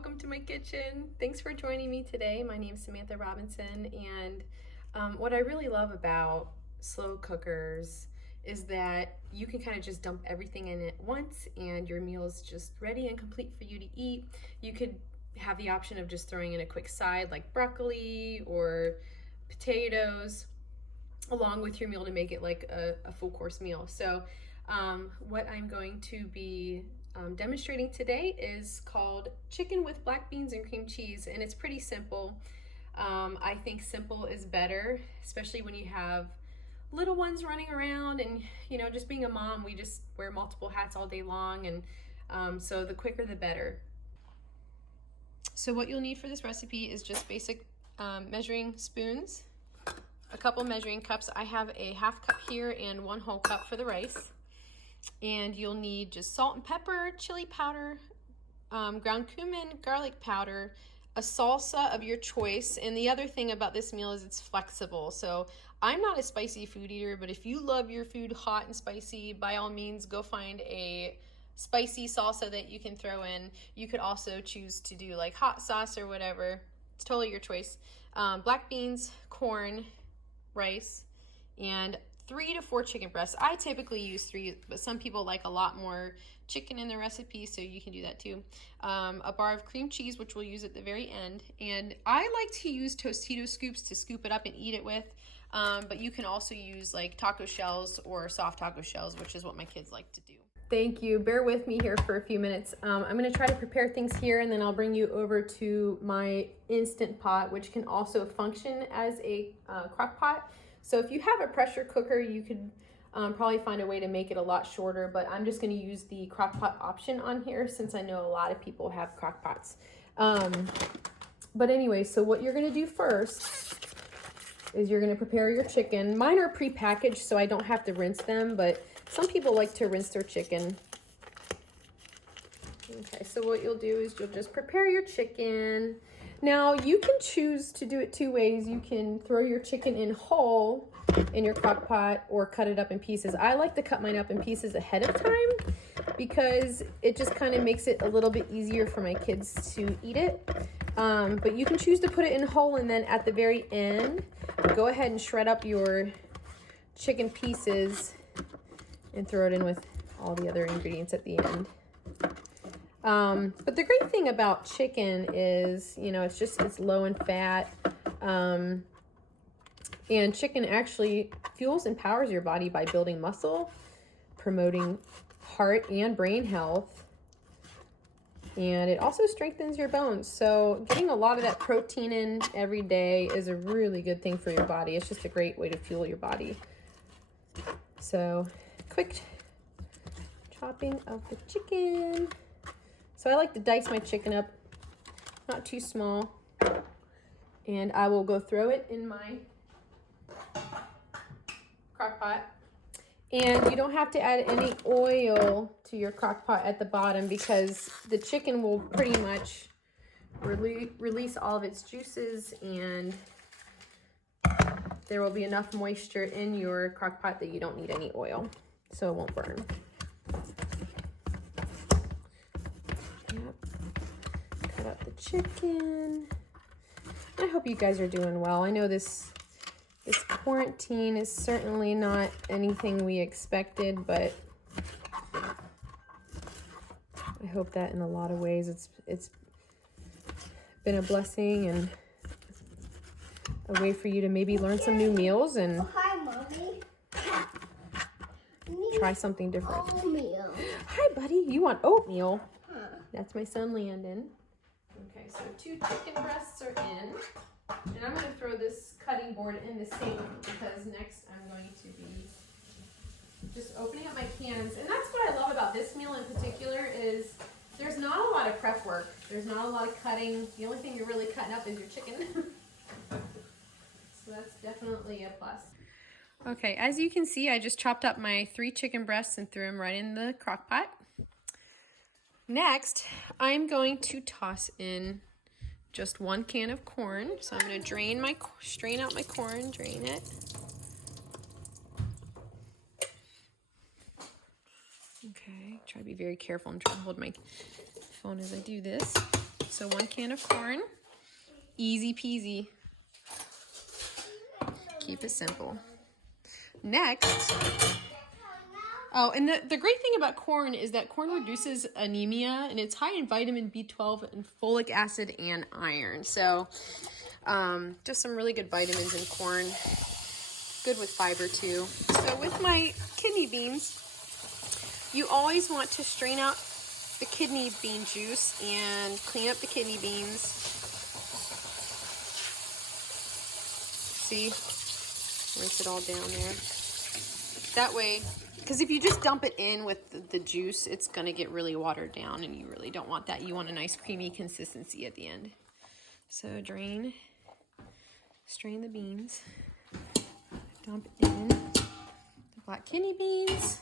welcome to my kitchen. Thanks for joining me today. My name is Samantha Robinson, and what I really love about slow cookers is that you can kind of just dump everything in at once and your meal is just ready and complete for you to eat. You could have the option of just throwing in a quick side like broccoli or potatoes along with your meal to make it like a full course meal. So what I'm going to be demonstrating today is called chicken with black beans and cream cheese, and it's pretty simple. I think simple is better, especially when you have little ones running around, and just being a mom, we just wear multiple hats all day long, and so the quicker the better. So what you'll need for this recipe is just basic measuring spoons, a couple measuring cups. I have a half cup here and 1 whole cup for the rice. And you'll need just salt and pepper, chili powder, ground cumin, garlic powder, a salsa of your choice. And the other thing about this meal is it's flexible. So I'm not a spicy food eater, but if you love your food hot and spicy, by all means, go find a spicy salsa that you can throw in. You could also choose to do like hot sauce or whatever. It's totally your choice. Black beans, corn, rice, and 3 to 4 chicken breasts. I typically use 3, but some people like a lot more chicken in their recipe, so you can do that too. A bar of cream cheese, which we'll use at the very end. And I like to use tostito scoops to scoop it up and eat it with, but you can also use like taco shells or soft taco shells, which is what my kids like to do. Thank you. Bear with me here for a few minutes. I'm going to try to prepare things here, and then I'll bring you over to my Instant Pot, which can also function as a crock pot. So if you have a pressure cooker, you could probably find a way to make it a lot shorter, but I'm just going to use the crock pot option on here since I know a lot of people have crock pots. But anyway, so what you're going to do first is you're going to prepare your chicken. Mine are pre-packaged, so I don't have to rinse them, but some people like to rinse their chicken. Okay, so what you'll do is you'll just prepare your chicken. Now, you can choose to do it 2 ways. You can throw your chicken in whole in your crock pot or cut it up in pieces. I like to cut mine up in pieces ahead of time because it just kind of makes it a little bit easier for my kids to eat it. But you can choose to put it in whole, and then at the very end, go ahead and shred up your chicken pieces and throw it in with all the other ingredients at the end. But the great thing about chicken is, it's low in fat. And chicken actually fuels and powers your body by building muscle, promoting heart and brain health. And it also strengthens your bones. So getting a lot of that protein in every day is a really good thing for your body. It's just a great way to fuel your body. So quick chopping of the chicken. So I like to dice my chicken up, not too small, and I will go throw it in my crock pot. And you don't have to add any oil to your crock pot at the bottom because the chicken will pretty much release all of its juices, and there will be enough moisture in your crock pot that you don't need any oil, so it won't burn. Cut up the chicken. I hope you guys are doing well. I know this quarantine is certainly not anything we expected, but I hope that in a lot of ways it's been a blessing and a way for you to maybe learn some new meals and hi, Mommy. Try something different. Oatmeal. Hi, buddy. You want oatmeal? Huh. That's my son, Landon. Okay, so 2 chicken breasts are in. And I'm going to throw this cutting board in the sink because next I'm going to be just opening up my cans. And that's what I love about this meal in particular is there's not a lot of prep work. There's not a lot of cutting. The only thing you're really cutting up is your chicken. So that's definitely a plus. Okay, as you can see, I just chopped up my 3 chicken breasts and threw them right in the crock pot. Next, I'm going to toss in just 1 can of corn. So I'm going to strain out my corn, drain it. Okay, try to be very careful and try to hold my phone as I do this. So 1 can of corn. Easy peasy. Keep it simple. Next, oh, and the great thing about corn is that corn reduces anemia, and it's high in vitamin B12 and folic acid and iron. So just some really good vitamins in corn. Good with fiber too. So with my kidney beans, you always want to strain out the kidney bean juice and clean up the kidney beans. See? Rinse it all down there. That way, because if you just dump it in with the juice, it's going to get really watered down, and you really don't want that. You want a nice creamy consistency at the end. So strain the beans. Dump in the black kidney beans.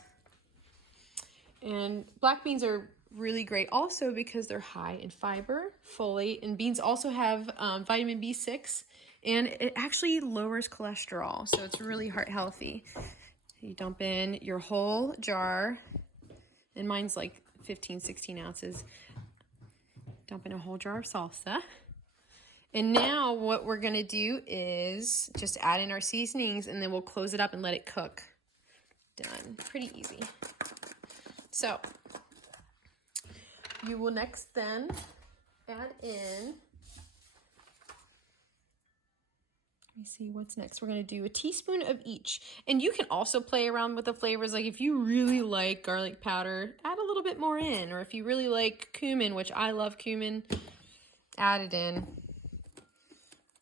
And black beans are really great also because they're high in fiber, folate, and beans also have vitamin B6, and it actually lowers cholesterol, so it's really heart healthy. You dump in your whole jar, and mine's like 15, 16 ounces. Dump in a whole jar of salsa. And now what we're gonna do is just add in our seasonings, and then we'll close it up and let it cook. Done. Pretty easy. So you will next then add in, let me see what's next. We're going to do a teaspoon of each. And you can also play around with the flavors. Like if you really like garlic powder, add a little bit more in. Or if you really like cumin, which I love cumin, add it in.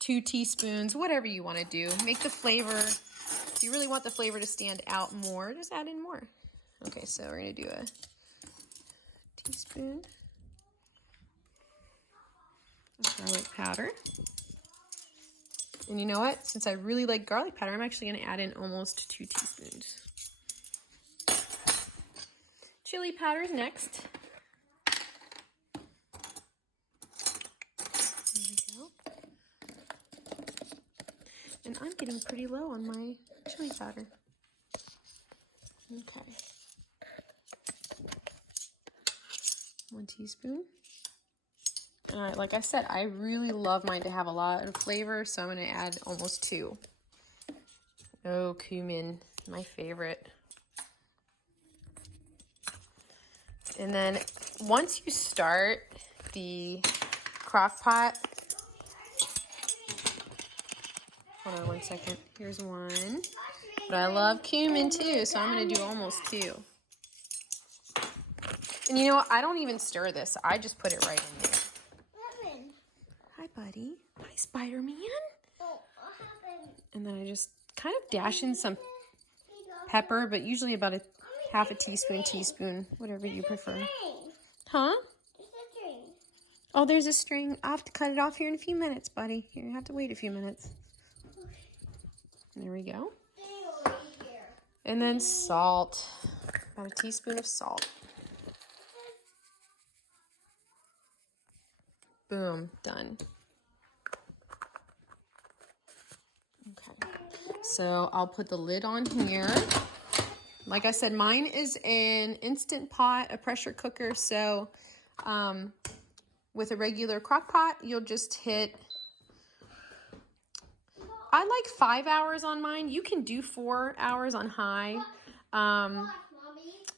2 teaspoons, whatever you want to do. Make the flavor, if you really want the flavor to stand out more, just add in more. Okay, so we're going to do a teaspoon of garlic powder. And you know what? Since I really like garlic powder, I'm actually going to add in almost 2 teaspoons. Chili powder is next. There we go. And I'm getting pretty low on my chili powder. Okay. 1 teaspoon. Like I said, I really love mine to have a lot of flavor, so I'm going to add almost 2. Oh, cumin, my favorite. And then once you start the Crock-Pot, hold on 1 second. Here's 1. But I love cumin too, so I'm going to do almost 2. And you know what? I don't even stir this. I just put it right in there. Hi, buddy. Hi, Spider-Man. And then I just kind of dash in some pepper, but usually about a half a teaspoon, whatever you prefer. Huh? Oh, there's a string. I'll have to cut it off here in a few minutes, buddy. You're going to have to wait a few minutes. There we go. And then salt. About a teaspoon of salt. Boom, done. Okay, so I'll put the lid on here. Like I said, mine is an Instant Pot, a pressure cooker. So with a regular crock pot, you'll just hit, I like 5 hours on mine. You can do 4 hours on high.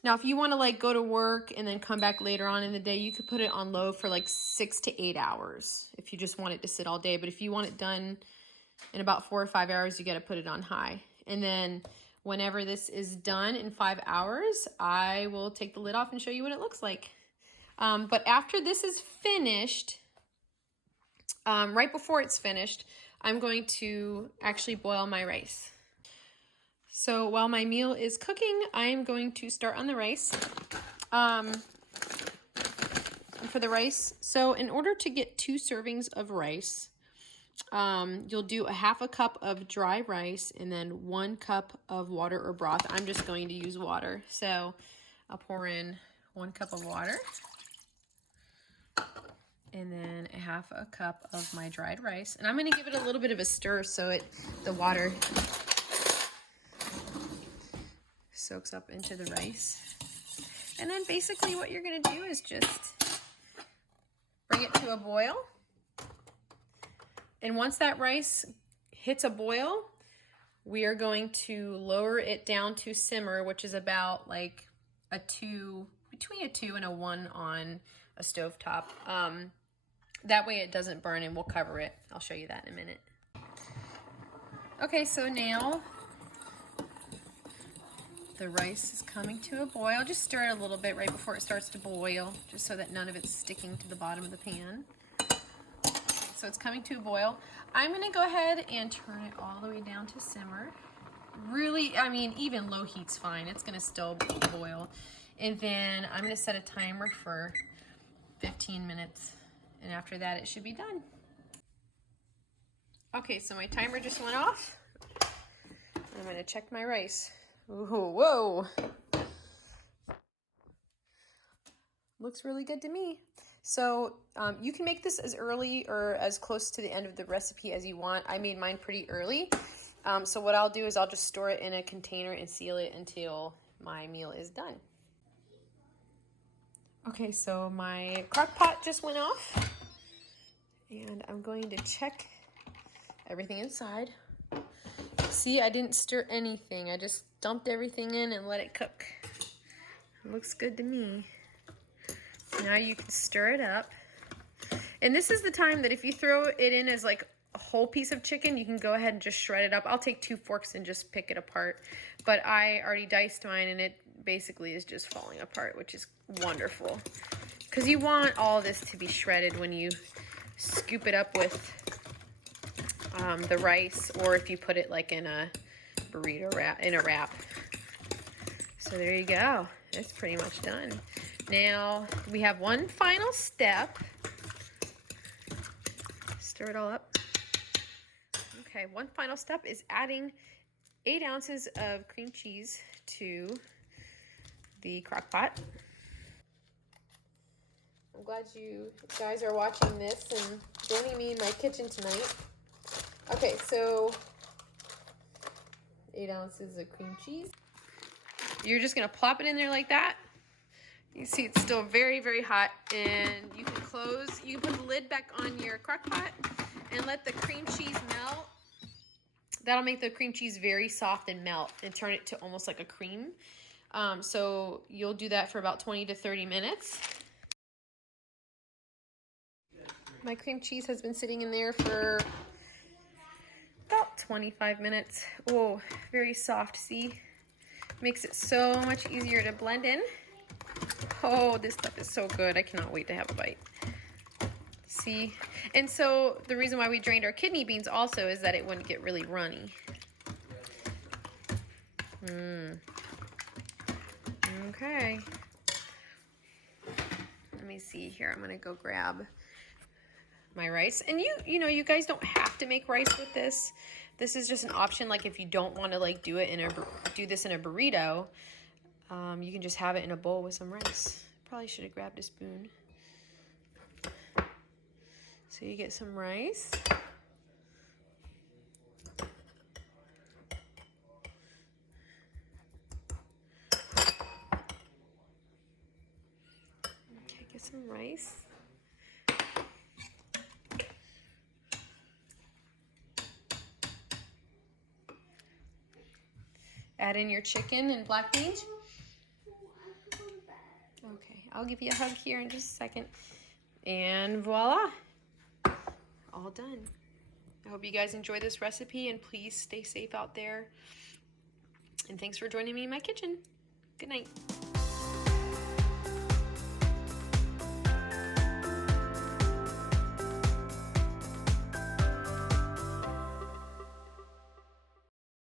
Now, if you want to like go to work and then come back later on in the day, you could put it on low for like 6 to 8 hours if you just want it to sit all day. But if you want it done in about 4 or 5 hours, you got to put it on high. And then whenever this is done in 5 hours, I will take the lid off and show you what it looks like. But after this is finished, right before it's finished, I'm going to actually boil my rice. So while my meal is cooking, I am going to start on the rice. For the rice, so in order to get 2 servings of rice, you'll do a half a cup of dry rice and then 1 cup of water or broth. I'm just going to use water. So I'll pour in 1 cup of water and then a half a cup of my dried rice. And I'm going to give it a little bit of a stir so the water soaks up into the rice. And then basically what you're going to do is just bring it to a boil. And once that rice hits a boil, we are going to lower it down to simmer, which is about like between a 2 and a 1 on a stovetop. That way it doesn't burn, and we'll cover it. I'll show you that in a minute. Okay, so now the rice is coming to a boil. Just stir it a little bit right before it starts to boil, just so that none of it's sticking to the bottom of the pan. So it's coming to a boil. I'm gonna go ahead and turn it all the way down to simmer. Really, I mean, even low heat's fine. It's gonna still boil. And then I'm gonna set a timer for 15 minutes. And after that, it should be done. Okay, so my timer just went off. I'm gonna check my rice. Ooh, whoa. Looks really good to me. So you can make this as early or as close to the end of the recipe as you want. I made mine pretty early. So what I'll do is I'll just store it in a container and seal it until my meal is done. Okay, so my crock pot just went off. And I'm going to check everything inside. See, I didn't stir anything. I just dumped everything in and let it cook. It looks good to me. Now you can stir it up. And this is the time that if you throw it in as like a whole piece of chicken, you can go ahead and just shred it up. I'll take 2 forks and just pick it apart. But I already diced mine, and it basically is just falling apart, which is wonderful. Because you want all this to be shredded when you scoop it up with the rice, or if you put it like in a burrito wrap, in a wrap. So there you go. It's pretty much done. Now we have one final step. Stir it all up. Okay, one final step is adding 8 ounces of cream cheese to the crock pot. I'm glad you guys are watching this and joining me in my kitchen tonight. Okay, so 8 ounces of cream cheese. You're just gonna plop it in there like that. You see it's still very, very hot, and you can put the lid back on your crock pot and let the cream cheese melt. That'll make the cream cheese very soft and melt and turn it to almost like a cream. So you'll do that for about 20 to 30 minutes. My cream cheese has been sitting in there for about 25 minutes. Oh, very soft, see? Makes it so much easier to blend in. Oh, this stuff is so good. I cannot wait to have a bite. See? And so the reason why we drained our kidney beans also is that it wouldn't get really runny. Okay. Let me see here. I'm gonna go grab my rice. And you know, you guys don't have to make rice with this. This is just an option. Like if you don't want to like do this in a burrito, you can just have it in a bowl with some rice. Probably should have grabbed a spoon. So you get some rice. Okay, get some rice. Add in your chicken and black beans. Okay, I'll give you a hug here in just a second. And voila, all done. I hope you guys enjoy this recipe, and please stay safe out there. And thanks for joining me in my kitchen. Good night.